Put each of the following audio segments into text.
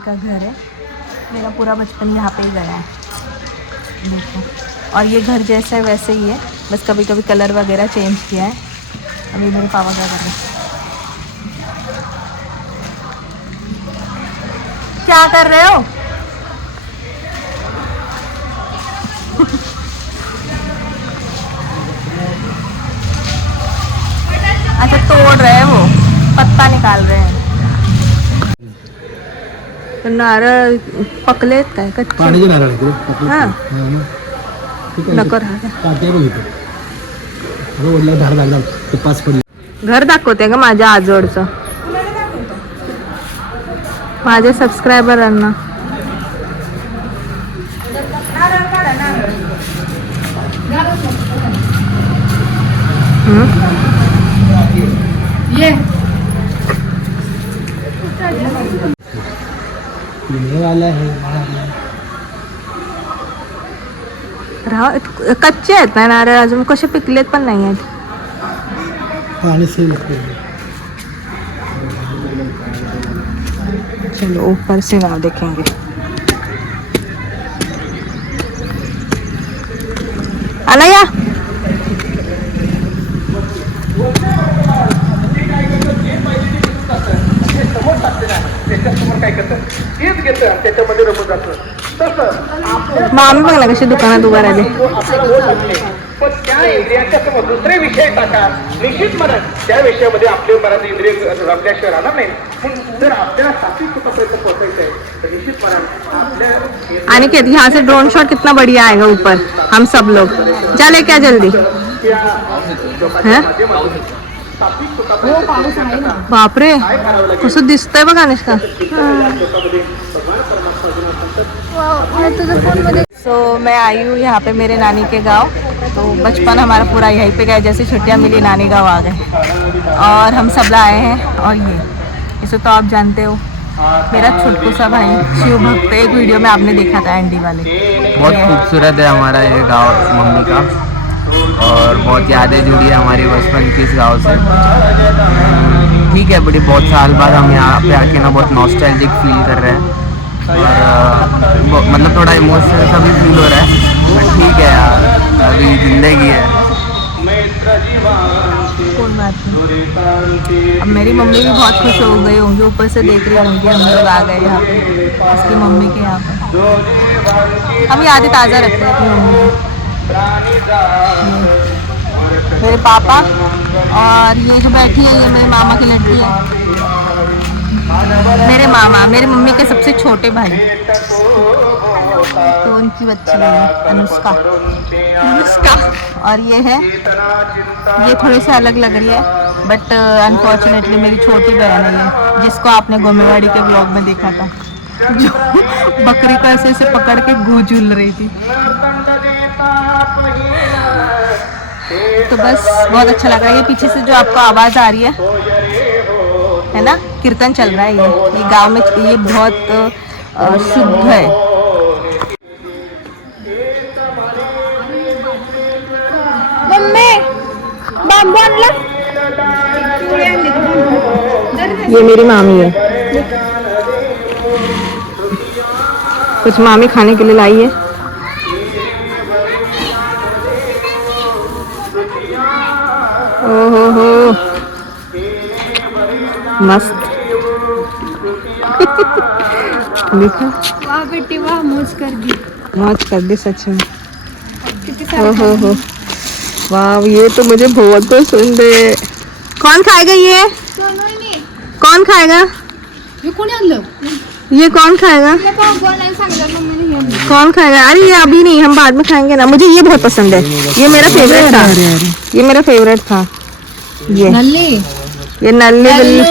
का घर है। मेरा पूरा बचपन यहाँ पे ही गया है देखो। और ये घर जैसा है वैसे ही है, बस कभी कभी कलर वगैरह चेंज किया है। अभी मेरे पापा क्या कर रहे हैं? क्या कर रहे हो? अच्छा तोड़ रहे हैं वो, पत्ता निकाल रहे हैं। नारळ पकलेत काय कच्चे? पाण्याचे नारळ आहे हां नको काटे बघितलं वडला झाड लागला ते 5 पडले. घर दाखवते का माझ्या आजोळचं माझ्या सबस्क्रायबरांना? ये वाला है राह कच्चे आहेत ना नारळ, अजून कसे पिकलेत पण नाही आहेत. पानी से चलो ऊपर से गाँव देखेंगे. आला या मामी बघ ना कशी दुकानात उभा राहिली. पण त्या इंद्रियांच्या समोर दुसरे विषय टाका, निश्चित मरण त्या विषयामध्ये आपले मनात इंद्रिय रमल्याशिवाय राहणार नाही. जर आपल्याला सात्विक सुखापर्यंत पोहोचायचं आहे तर निश्चित मरण आपल्या. अनिकेत यहाँ से ड्रोन शॉट कितना बढ़िया आएगा ऊपर, हम सब लोग जा लेके आ जल्दी. बापरे कसं दिसतंय बघा अनुष्का. सो मैं आई हूँ यहाँ पे मेरे नानी के गांव. तो बचपन हमारा पूरा यहीं पे गया, जैसे छुट्टियाँ मिली नानी गांव आ गए और हम सब आए हैं. और ये इसे तो आप जानते हो मेरा छोटू सा भाई शिव भक्त, एक वीडियो में आपने देखा था एंडी वाले. बहुत खूबसूरत है हमारा ये गांव मम्मी का, और बहुत यादें जुड़ी है हमारी बचपन की इस गांव से. ठीक है बड़ी बहुत साल बाद हम यहाँ पे आके ना बहुत नॉस्टैल्जिक फील कर रहे हैं, और मतलब थोड़ा इमोशनल सा भी फील हो रहा है. बट ठीक है यार, अभी जिंदगी है. कोई बात नहीं. अब मेरी मम्मी भी बहुत खुश हो गई होंगी, ऊपर से देख रही होंगी हम लोग आ गए यहाँ पे उसकी मम्मी के यहाँ पे. हम यादें ताज़ा रखते हैं अपनी मम्मी की. मेरे पापा और ये जो बैठी है ये मेरे मामा की लड़की है. मेरे मामा मेरी मम्मी के सबसे छोटे भाई, तो उनकी बच्ची है अनुष्का. और ये है, ये थोड़ी सी अलग लग रही है बट अनफॉर्चुनेटली मेरी छोटी बहन है ये, जिसको आपने गोमेवाड़ी के ब्लॉग में देखा था, जो बकरी को ऐसे ऐसे पकड़ के गू झूल रही थी. तो बस बहुत अच्छा लग रहा है. ये पीछे से जो आपको आवाज़ आ रही है ना, कीर्तन चल रहा है. ये गांव में ये बहुत शुद्ध है. मम्मी ये मेरी मामी है, कुछ मामी खाने के लिए लाई है. ओहो हो मस्त. देखो वाह बेटी वाह, मौज कर दी, मौज कर दी सच में. ओहो हो वाह, ये तो मुझे बहुत पसंद है. कौन खाएगा ये? कौन खाएगा? ये कोणी आणलं? ये कौन खाएगा? कौन खाएगा? अरे ये अभी नहीं, हम बाद में खाएंगे ना. मुझे ये बहुत पसंद है, ये मेरा फेवरेट था. ये मेरा फेवरेट था. ये नल्ली ये नल्ली बिल्ली.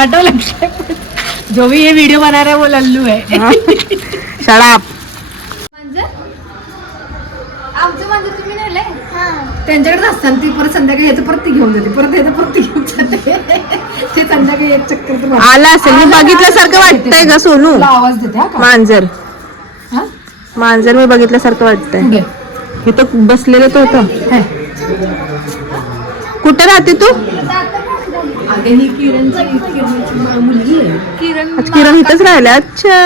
ऑटो लक्ष्य जो भी ये वीडियो बना रहा है वो लल्लू है. शराब आमचं माझं तुम्ही नेलंय त्यांच्याकडे असतात. ती परत संध्याकाळी येतं, परत ती घेऊन जाते, परत येतं, परत ती घेऊन जाते. ते संध्याकाळी एक चक्कर आला असेल. मी बघितल्यासारखं वाटतंय का सोनू? आवाज देते हा का? मांजर हा? मांजर मी बघितल्यासारखं वाटतंय. पुढे हे तर बसलेलं तर होतं. कुठे राहते तू? अगं ही किरणची मुलगी आहे. अच्छा किरण इथंच राहिल्या. अच्छा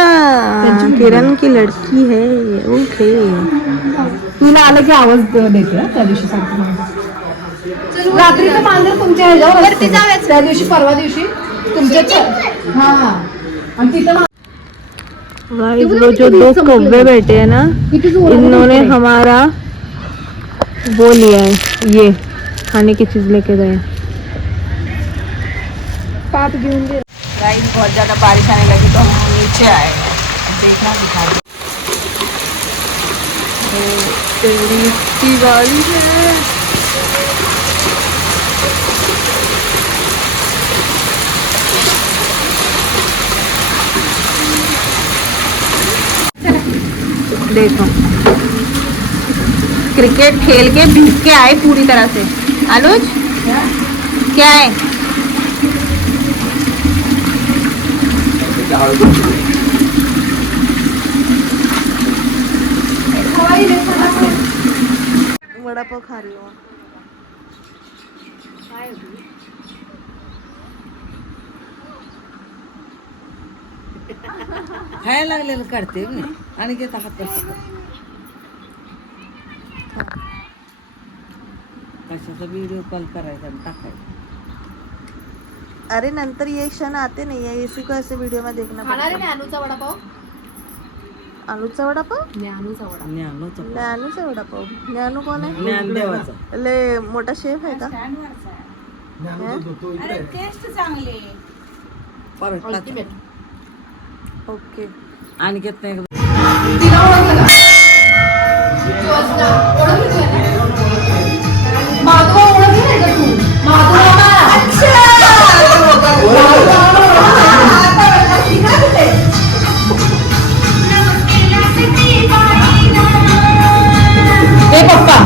किरण की लडकी है. ओके. तुला आलं की आवाज देते हा, त्या दिवशी सांगते. रात्रीचं मांजर तुमच्या ह्याच्यावर असतं. त्या दिवशी परवा दिवशी तुमच्या हा आणि तिथं गाइस वो जो 2 कौवे बैठे हैं ना, इन्होंने हमारा वो लिया है, ये खाने की चीज लेके गए. गाइस बहुत ज्यादा बारिश आने लगी तो हम नीचे आए. देखना दिखा तेरी इतनी बारिश है. देखो क्रिकेट खेल के भीग के आए पूरी तरह से. अनुज क्या है? वड़ा पाव खा रही हूँ. खायला लागलेलं काढते मी आणि घेता हात कसं कशाचा व्हिडिओ कॉल करायचा आणि टाकायचा. अरे नंतर ये क्षण आते नहीं है, इसी को ऐसे वीडियो में देखना खाणार पड़ता आहे है. ना आलूचा वडापाव. आलूचा वडापाव. ज्ञानूचा वडा. ज्ञानूचा ज्ञानूचा वडापाव. ज्ञानू कोण आहे? ज्ञानदेवाचा ले मोठा शेफ आहे का? परत ओके. आणि घेत नाही तिला ओळखलं का? ओळखलं का? माधवा ओळखलं नाही का तू? माधवा. ए पप्पा.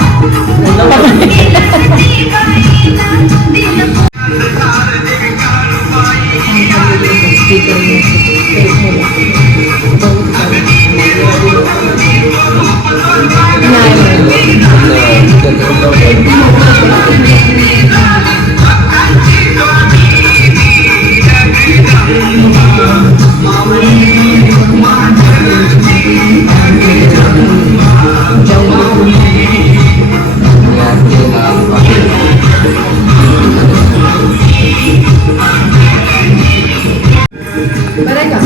बरं का?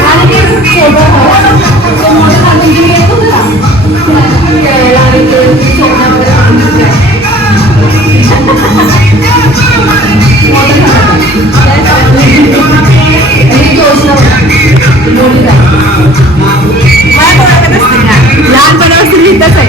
आणि ते सोबत मोठं काढून येतो ना खेळायला आणि ते सोबत लहानपणापासून लिहितच आहे.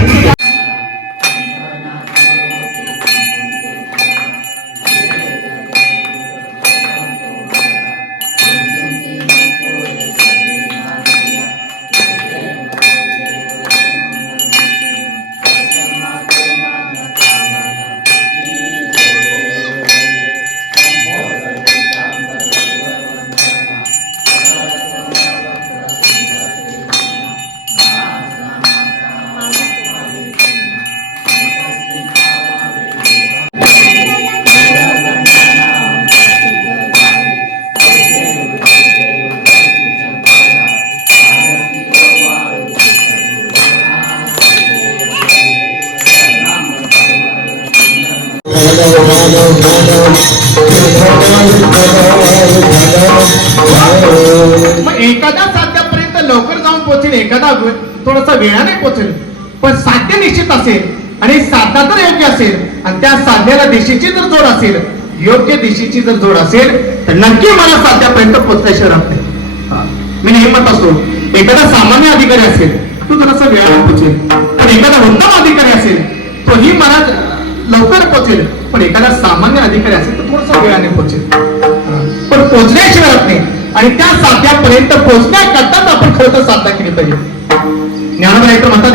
मग एखादा साध्यापर्यंत लवकर जाऊन पोहोचेल, एखादा थोडासा वेळाने पोहोचेल, पण साध्य निश्चित असेल आणि साधना जर योग्य असेल आणि त्या साध्याला दिशेची जर जोड असेल, योग्य दिशेची जर जोड असेल तर नक्की मला साध्यापर्यंत पोहोचल्याशिवाय राहत नाही. मी नेहमी म्हणत असतो, एखादा सामान्य अधिकारी असेल तो थोडासा वेळाने पोहोचेल, पण एखादा उत्तम अधिकारी असेल तोही मला लवकर पोहोचेल, पण एखादा सामान्य अधिकारी असेल तर थोडासा वेळाने पोहोचेल, पण पोहोचण्याशिवाय राहत नाही. आणि त्या साध्यापर्यंत पोहोचण्याकरताच आपण खरं तर साधना केली पाहिजे. ज्ञानोबा म्हणतात